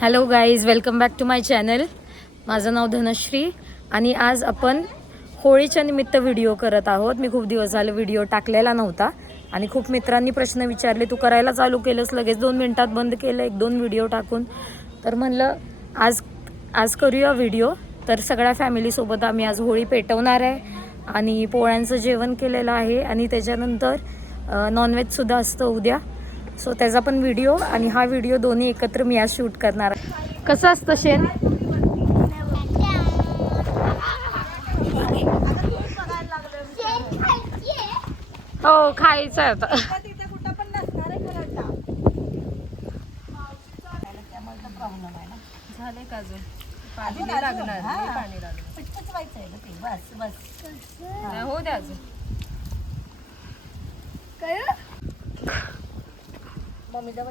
Hello guys, welcome back to my channel. माझं नाव धनश्री आणि आज आपण होळीच्या निमित्त व्हिडिओ करत आहोत. मी खूप दिवस झाले व्हिडिओ टाकलेला नव्हता आणि खूप मित्रांनी प्रश्न विचारले, तू करायला चालू केलंस लगेच 2 मिनिटात बंद केलं 1-2 व्हिडिओ टाकून. तर म्हणलं आज करूया व्हिडिओ. तर सगळ्या फॅमिलीसोबत आम्ही आज होळी पेटवणार आहे आणि पोळ्यांचं जेवण केलेलं आहे आणि त्याच्यानंतर नॉनव्हेजसुद्धा असतं उद्या. सो त्याचा पण व्हिडिओ आणि हा व्हिडिओ दोन्ही एकत्र मी आज शूट करणार आहे. कसं असतं शेण? हो, खायचं आहे आता. झाले का अजून? पाणी लागणार. पाणी लागणार. हो द्या अजून.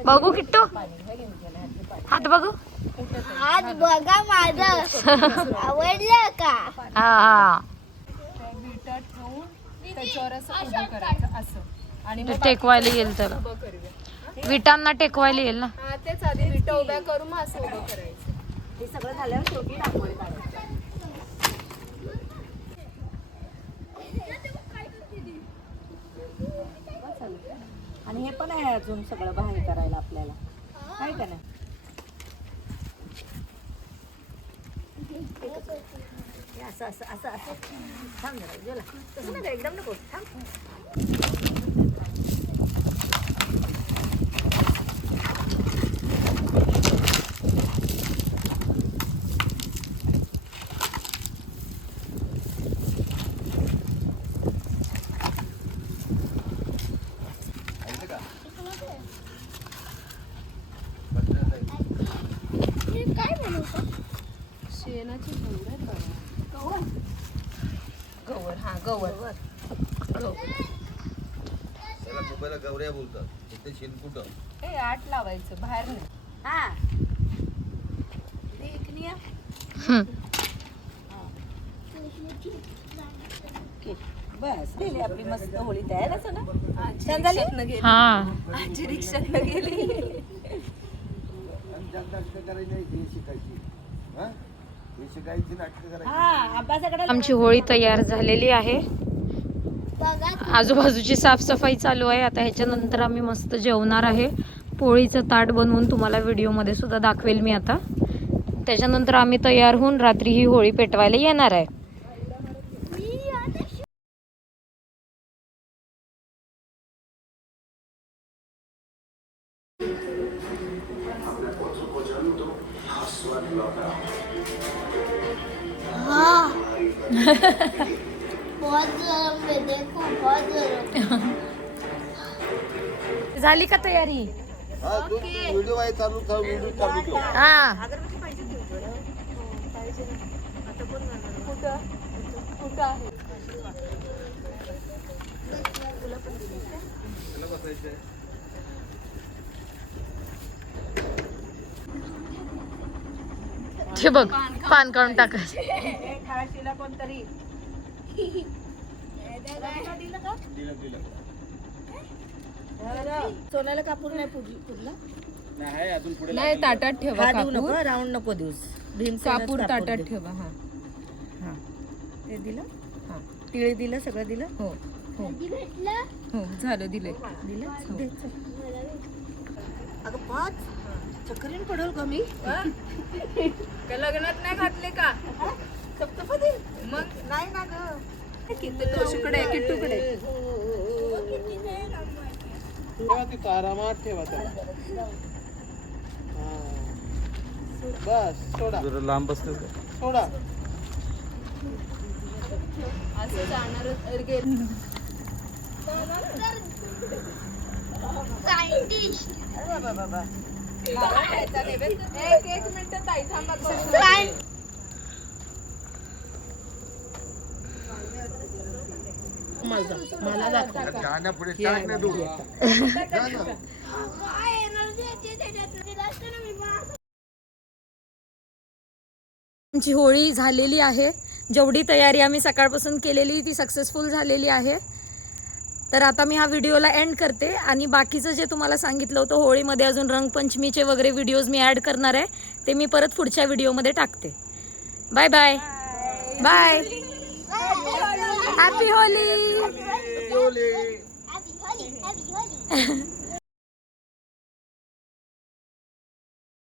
बघू किट्टू, हात बघू. हात बघा माझं. आवडलं का? हा, विटात ठेवून त्याच्यावर असं उभं करायचं असं आणि मग टेकवायला येईल त्याला. उभं करूया. विटांना टेकवायला येईल ना. हा, तेच आधी विटा उभ्या करून मग असं उभं करायचं. हे सगळं झाल्यावर शेवटी रांगोळी काढायची. आणि हे पण आहे अजून सगळं बाहेर करायला आपल्याला, काय का नाही? असं असं असं असं थांब जरा, जोला. तसं नका, एकदम नको, थांब. शेणाची गवर. गवर, हा गवर. त्याला मुंबईला गवऱ्या बोलतात. इथे शेण कुठं? हे आट लावायचं बाहेर नाही. हा देखनिया. बस गेली आपली मस्त होळी तयार असं ना. छान झाली. हा, आजी रिक्षात गेली. हा, अभ्यासाकडे आमची होळी तयार झालेली आहे. आजूबाजूची साफसफाई चालू आहे. आता ह्याच्यानंतर आम्ही मस्त जेवणार आहे. पोळीचं ताट बनवून तुम्हाला व्हिडिओमध्ये सुद्धा दाखवेल मी आता. त्याच्यानंतर आम्ही तयार होऊन रात्री ही होळी पेटवायला येणार आहे. बहुत गरम है, देखो बहुत गरम. झाली का तयारी? हा, तू व्हिडिओ आहे चालू ठेव, व्हिडिओ चालू ठेव. हा, कुठं आहे? ते बघ, पान काढून टाकायचं. खाशीला कोणतरी सोन्याला कापूर नाही पुरला. नाही, ताटात ठेवा देऊ नको, कापूर. राऊंड नको देऊस. भीम कापूर ताटात ठेवा. हा हा, ते दिलं. हा, तिळे दिलं, सगळं दिलं. हो हो हो, झालं, दिलंय. दिलं दे, चल. अगं 5 चक्करीन पडल का मी? लग्नात नाही घातले का? सप्तपदी मग नाही ना ग. किती तुकडे किट्टुकडे. ठेवा तिथं आरामात ठेवा त्याला. बस सोडा, जरा लांब बसतेस का? सोडा. असं जाणार अरे बाबा बाबा. एक मिनिट ताई थांबा. करू. मला दाखव. गाण्यापुढे टाक ना तू. आमची होळी झालेली आहे. जेवढी तयारी आम्ही सकाळपासून केलेली ती सक्सेसफुल झालेली आहे. तर आता मी हा व्हिडिओला एंड करते आणि बाकीचं जे तुम्हाला सांगितलं होतं होळीमध्ये अजून रंगपंचमीचे वगैरे व्हिडिओज मी ॲड करणार आहे ते मी परत पुढच्या व्हिडिओमध्ये टाकते. Bye bye bye. Happy Holi. Happy Holi.